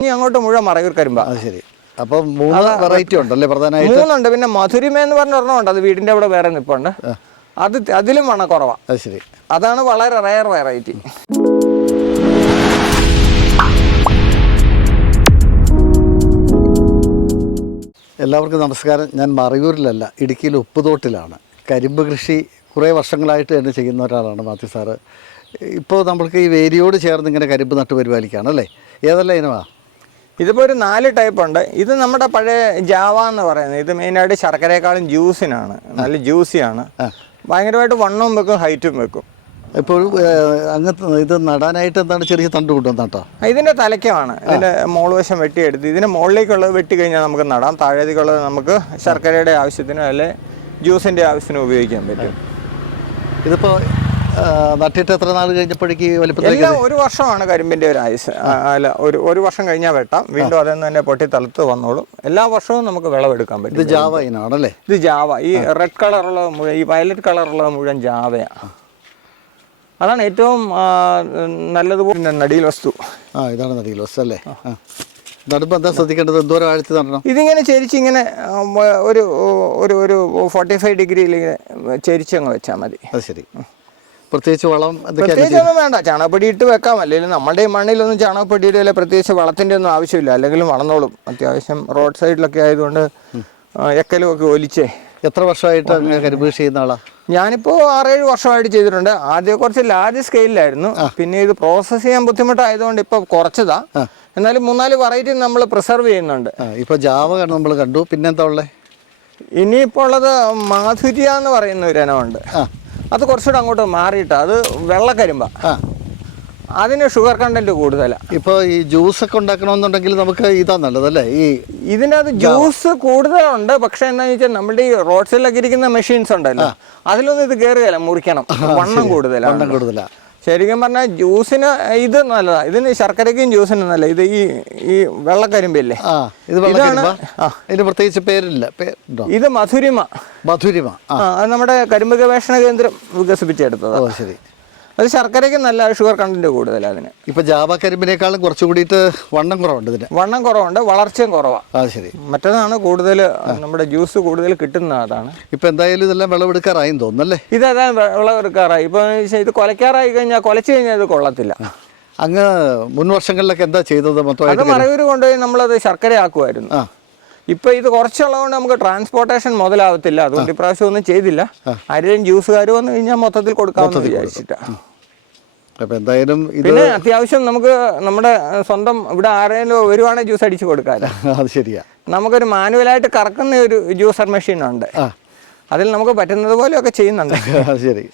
ഇനി അങ്ങോട്ട് മുഴുവൻ മറയൂർ കരിമ്പ. അത് ശരി. അപ്പം 3 വെറൈറ്റി ഉണ്ടല്ലേ പ്രധാനമായിട്ട്? 3 ഉണ്ട്. പിന്നെ മധുരിമ എന്ന് പറഞ്ഞ ഒരെണ്ണമുണ്ട്, അത് വീടിൻ്റെ അവിടെ വേറെ നിൽപ്പുണ്ട്. അതിലും വണ്ണ കുറവാണ്. അത് ശരി. അതാണ് വളരെ റയർ വെറൈറ്റി. എല്ലാവർക്കും നമസ്കാരം. ഞാൻ മറയൂരിലല്ല, ഇടുക്കിയിലെ ഉപ്പുതോട്ടിലാണ്. കരിമ്പ് കൃഷി കുറേ വർഷങ്ങളായിട്ട് തന്നെ ചെയ്യുന്ന ഒരാളാണ് മാത്യു സാറ്. ഇപ്പോൾ നമ്മൾക്ക് ഈ വേരിയോട് ചേർന്ന് ഇങ്ങനെ കരിമ്പ് നട്ട് പരിപാലിക്കുകയാണ് അല്ലേ? ഏതെല്ലാം ഇനമാണ്? ഇതിപ്പോൾ ഒരു 4 ടൈപ്പ് ഉണ്ട്. ഇത് നമ്മുടെ പഴയ ജാവ എന്ന് പറയുന്നത്. ഇത് മെയിനായിട്ട് ശർക്കരയെക്കാളും ജ്യൂസിനാണ്, നല്ല ജ്യൂസിയാണ്. ഭയങ്കരമായിട്ട് വണ്ണവും വെക്കും, ഹൈറ്റും വെക്കും. ഇപ്പോൾ അങ്ങനത്തെ ഇത് നടാനായിട്ട് എന്താണ് ചെറിയ തണ്ട് കൊണ്ടുവന്ന കേട്ടോ? ഇതിൻ്റെ തലയ്ക്കമാണ്. ഇതിൻ്റെ മോൾവശം വെട്ടിയെടുത്ത് ഇതിന് മുകളിലേക്കുള്ളത് വെട്ടി കഴിഞ്ഞാൽ നമുക്ക് നടാം. താഴേക്കുള്ളത് നമുക്ക് ശർക്കരയുടെ ആവശ്യത്തിനോ അല്ലെ ജ്യൂസിൻ്റെ ആവശ്യത്തിനോ ഉപയോഗിക്കാൻ പറ്റും. ഇതിപ്പോൾ നട്ടിട്ട് എത്ര നാൾ കഴിഞ്ഞപ്പോഴേക്ക് വലിപ്പത്തിൽ? എല്ലാം 1 വർഷമാണ് കരിമ്പിൻ്റെ ഒരു ആയുസ്. അല്ല, ഒരു വർഷം കഴിഞ്ഞാൽ വെട്ടാം. വീണ്ടും അതിൽ നിന്ന് തന്നെ പൊട്ടി തളുത്ത് വന്നോളും. എല്ലാ വർഷവും നമുക്ക് വിളവെടുക്കാൻ പറ്റും. ഇത് ജാവ ഇനാണല്ലേ? ഇത് ജാവ. ഈ റെഡ് കളറുള്ളത് മുഴുവൻ, ഈ വയലറ്റ് കളറുള്ളത് മുഴുവൻ ജാവയാണ്. അതാണ് ഏറ്റവും നല്ലതുപോലെ നടിയിൽ വസ്തു. ഇതാണ് നടിയിൽ വസ്തു അല്ലേ? നടുമ്പോൾ എന്താ ശ്രദ്ധിക്കേണ്ടത്? എന്തോരം ആഴ്ച നടണം? ഇതിങ്ങനെ ചെരിച്ചിങ്ങനെ ഒരു 45 ഡിഗ്രിയിൽ ചെരിച്ചങ്ങ് വെച്ചാൽ മതി. അത് ശരി. പ്രത്യേകിച്ച് വളം പ്രത്യേകിച്ചൊന്നും വേണ്ട. ചാണകപ്പൊടി ഇട്ട് വെക്കാം. അല്ലെങ്കിൽ നമ്മുടെ ഈ മണ്ണിലൊന്നും ചാണകപ്പൊടിയുടെ അല്ലെ പ്രത്യേകിച്ച് വളത്തിൻ്റെ ഒന്നും ആവശ്യമില്ല. അല്ലെങ്കിലും വളർന്നോളും. അത്യാവശ്യം റോഡ് സൈഡിലൊക്കെ ആയതുകൊണ്ട് എക്കലും ഒക്കെ ഒലിച്ചേ. എത്ര വർഷമായിട്ട് അങ്ങനെ കരിമ്പ് കൃഷി ചെയ്യുന്ന ആളാണ്? ഞാനിപ്പോൾ 6-7 വർഷമായിട്ട് ചെയ്തിട്ടുണ്ട്. ആദ്യം കുറച്ച് ലാർജ് സ്കെയിലായിരുന്നു. പിന്നെ ഇത് പ്രോസസ്സ് ചെയ്യാൻ ബുദ്ധിമുട്ടായതുകൊണ്ട് ഇപ്പോൾ കുറച്ചതാ. എന്നാലും 3-4 വെറൈറ്റി നമ്മൾ പ്രിസർവ് ചെയ്യുന്നുണ്ട്. ഇപ്പോൾ ജാവ നമ്മൾ കണ്ടു. പിന്നെന്താ ഉള്ളത്? ഇനിയിപ്പോൾ ഉള്ളത് മാധുര്യ എന്ന് പറയുന്ന ഒരു ഇനമുണ്ട്. അത് കുറച്ചുകൂടെ അങ്ങോട്ട് മാറിയിട്ട് അത് വെള്ളക്കരിമ്പ. അതിന് ഷുഗർ കണ്ടന്റ് കൂടുതലാണ്. ഇപ്പോൾ ഈ ജ്യൂസൊക്കെ ഉണ്ടാക്കണമെന്നുണ്ടെങ്കിൽ നമുക്ക് ഇതാ നല്ലതല്ലേ? ഇതിനകത്ത് ജ്യൂസ് കൂടുതലുണ്ട്. പക്ഷെ എന്താണെന്ന് വെച്ചാൽ നമ്മുടെ ഈ റോഡ് സൈഡിലൊക്കെ ഇരിക്കുന്ന മെഷീൻസ് ഉണ്ടല്ലോ, അതിലൊന്നും ഇത് കയറുകയല്ല, മുറിക്കണം. വണ്ണം കൂടുതലാണ്. ശരിക്കും പറഞ്ഞാൽ ജ്യൂസിന് ഇത് നല്ലതാണ്. ഇതിന് ശർക്കരയ്ക്കും ജ്യൂസിനും നല്ല. ഇത് ഈ വെള്ളക്കരിമ്പില്ലേ, ഇതാണ്. പ്രത്യേകിച്ച് പേരില്ല. ഇത് മധുരിമ. അത് നമ്മുടെ കരിമ്പ് ഗവേഷണ കേന്ദ്രം വികസിപ്പിച്ചെടുത്തത്. ശരി. അത് ശർക്കരയ്ക്ക് നല്ല ഷുഗർ കണ്ടന്റ് കൂടുതലാണ് അതിന്. ഇപ്പൊ ജാവ കരിമ്പിനേക്കാളും കുറച്ചു കൂടിയിട്ട് വണ്ണം കുറവുണ്ട്. ഇതിന് വണ്ണം കുറവുണ്ട്, വളർച്ചയും കുറവാണ്. ശരി. മറ്റേതാണ് കൂടുതൽ നമ്മുടെ ജ്യൂസ് കൂടുതൽ കിട്ടുന്ന. അതാണ്. ഇപ്പൊ എന്തായാലും ഇതെല്ലാം വിളവെടുക്കാറായി തോന്നുന്നല്ലേ? ഇതതാ വിളവെടുക്കാറായി. ഇപ്പൊ ഇത് കൊലക്കാറായി കഴിഞ്ഞാൽ, കൊലച്ചു കഴിഞ്ഞാൽ ഇത് കൊള്ളത്തില്ല. അങ്ങ് മുൻ വർഷങ്ങളിലൊക്കെ എന്താ ചെയ്തത്? അത് മറയൂർ കൊണ്ടുപോയി നമ്മളത് ശർക്കരയാക്കുമായിരുന്നു. ഇപ്പൊ ഇത് കുറച്ചുള്ളതുകൊണ്ട് നമുക്ക് ട്രാൻസ്പോർട്ടേഷൻ മുതലാവത്തില്ല. അതുകൊണ്ട് ഇപ്രാവശ്യം ഒന്നും ചെയ്തില്ല. ആരെയും ജ്യൂസുകാർ വന്നു കഴിഞ്ഞാൽ മൊത്തത്തിൽ കൊടുക്കാമെന്ന് വിചാരിച്ചിട്ടാണ്. എന്തായാലും പിന്നെ അത്യാവശ്യം നമുക്ക് നമ്മുടെ സ്വന്തം ഇവിടെ ആരെങ്കിലും വരുവാണെങ്കിൽ ജ്യൂസ് അടിച്ച് കൊടുക്കാം. അത് ശരിയാ. നമുക്കൊരു മാനുവലായിട്ട് കറക്കുന്ന ഒരു ജ്യൂസർ മെഷീൻ ഉണ്ട്. അതിൽ നമുക്ക് പറ്റുന്നത് പോലെയൊക്കെ ചെയ്യുന്നുണ്ട്. ശരി.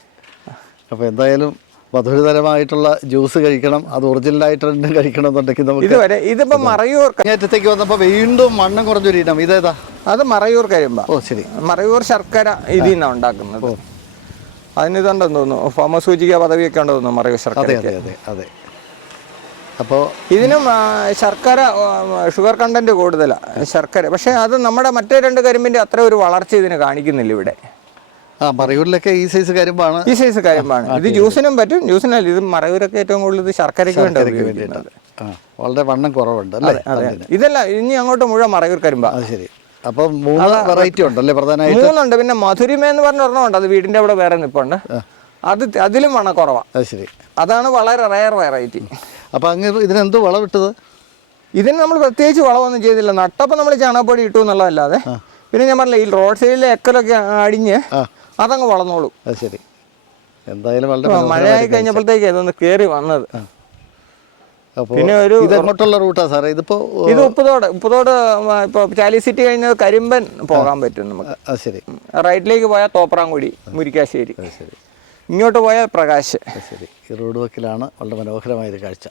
അപ്പോൾ എന്തായാലും മധുരതരമായിട്ടുള്ള ജ്യൂസ് കഴിക്കണം. അത് ഒറിജിനലായിട്ട് കഴിക്കണം എന്നുണ്ടെങ്കിൽ നമുക്ക് ഇതുവരെ ഇതിപ്പോൾ മറയൂർ കഞ്ഞേറ്റത്തേക്ക് വന്നപ്പോൾ വീണ്ടും വണ്ണം കുറഞ്ഞൊരു ഇനം ഇതേതാ? അത് മറയൂർ കരിമ്പ. ശരി. മറയൂർ ശർക്കര ഇതിൽ നിന്നാണ് ഉണ്ടാക്കുന്നത്. അതിന് ഇതുണ്ടെന്ന് തോന്നുന്നു, ഫാമസൂചിക പദവിയൊക്കെ ഉണ്ടെന്ന് തോന്നുന്നു മറയൂർ ശർക്കര. അതെ. അപ്പോൾ ഇതിനും ശർക്കര ഷുഗർ കണ്ടന്റ് കൂടുതലാണ് ശർക്കര. പക്ഷേ അത് നമ്മുടെ മറ്റേ 2 കരിമ്പിൻ്റെ അത്ര ഒരു വളർച്ച ഇതിന് കാണിക്കുന്നില്ല ഇവിടെ. മറയൂരിലൊക്കെ ഈ സൈസ് കരിമ്പാണ്. ഇത് ജ്യൂസിനും പറ്റും. ജ്യൂസിനല്ല, ഇത് മറയൂരൊക്കെ ഏറ്റവും കൂടുതൽ ഇത് ശർക്കരയ്ക്ക് വേണ്ടി. വളരെ വണ്ണം കുറവുണ്ട്. ഇതല്ല, ഇനി അങ്ങോട്ട് മുഴുവൻ മറയൂർ കരിമ്പ. ശരി. അപ്പം 3 വെറൈറ്റി ഉണ്ടല്ലേ പ്രധാനമായിട്ട്? 3 ഉണ്ട്. പിന്നെ മധുരിമ എന്ന് പറഞ്ഞ ഒരെണ്ണമുണ്ട്, അത് വീടിൻ്റെ അവിടെ വേറെ നിൽപ്പുണ്ട്. അതിലും വണ്ണം കുറവാണ്. ശരി. അതാണ് വളരെ റയർ വെറൈറ്റി. അപ്പം അങ്ങ് ഇതിനെന്തോ വളമിട്ടത്? ഇതിന് നമ്മൾ പ്രത്യേകിച്ച് വളമൊന്നും ചെയ്തില്ല. നട്ടപ്പോൾ നമ്മൾ ചാണകപ്പൊടി ഇട്ടു എന്നുള്ളതല്ലാതെ. പിന്നെ ഞാൻ പറഞ്ഞില്ല, ഈ റോഡ് സൈഡിലെ എക്കലൊക്കെ അടിഞ്ഞ് അതങ്ങ് വളർന്നോളൂ. ശരി. എന്തായാലും മഴയായി കഴിഞ്ഞപ്പോഴത്തേക്ക് അതൊന്ന് കയറി വന്നത്. പിന്നെ ഒരു ഇതെങ്ങോട്ടുള്ള റൂട്ടാ സാറേ? ഇത് ഉപ്പുതോട് ഇപ്പോൾ ചാലിസിറ്റി കഴിഞ്ഞത് കരിമ്പൻ പോകാൻ പറ്റും നമുക്ക്. ശരി. റൈറ്റിലേക്ക് പോയാൽ തോപ്രാംകുടി, മുരിക്കാശ്ശേരി. ഇങ്ങോട്ട് പോയാൽ പ്രകാശ്. ശരി. ഈ റോഡ് വക്കിലാണ് വളരെ മനോഹരമായൊരു കാഴ്ച.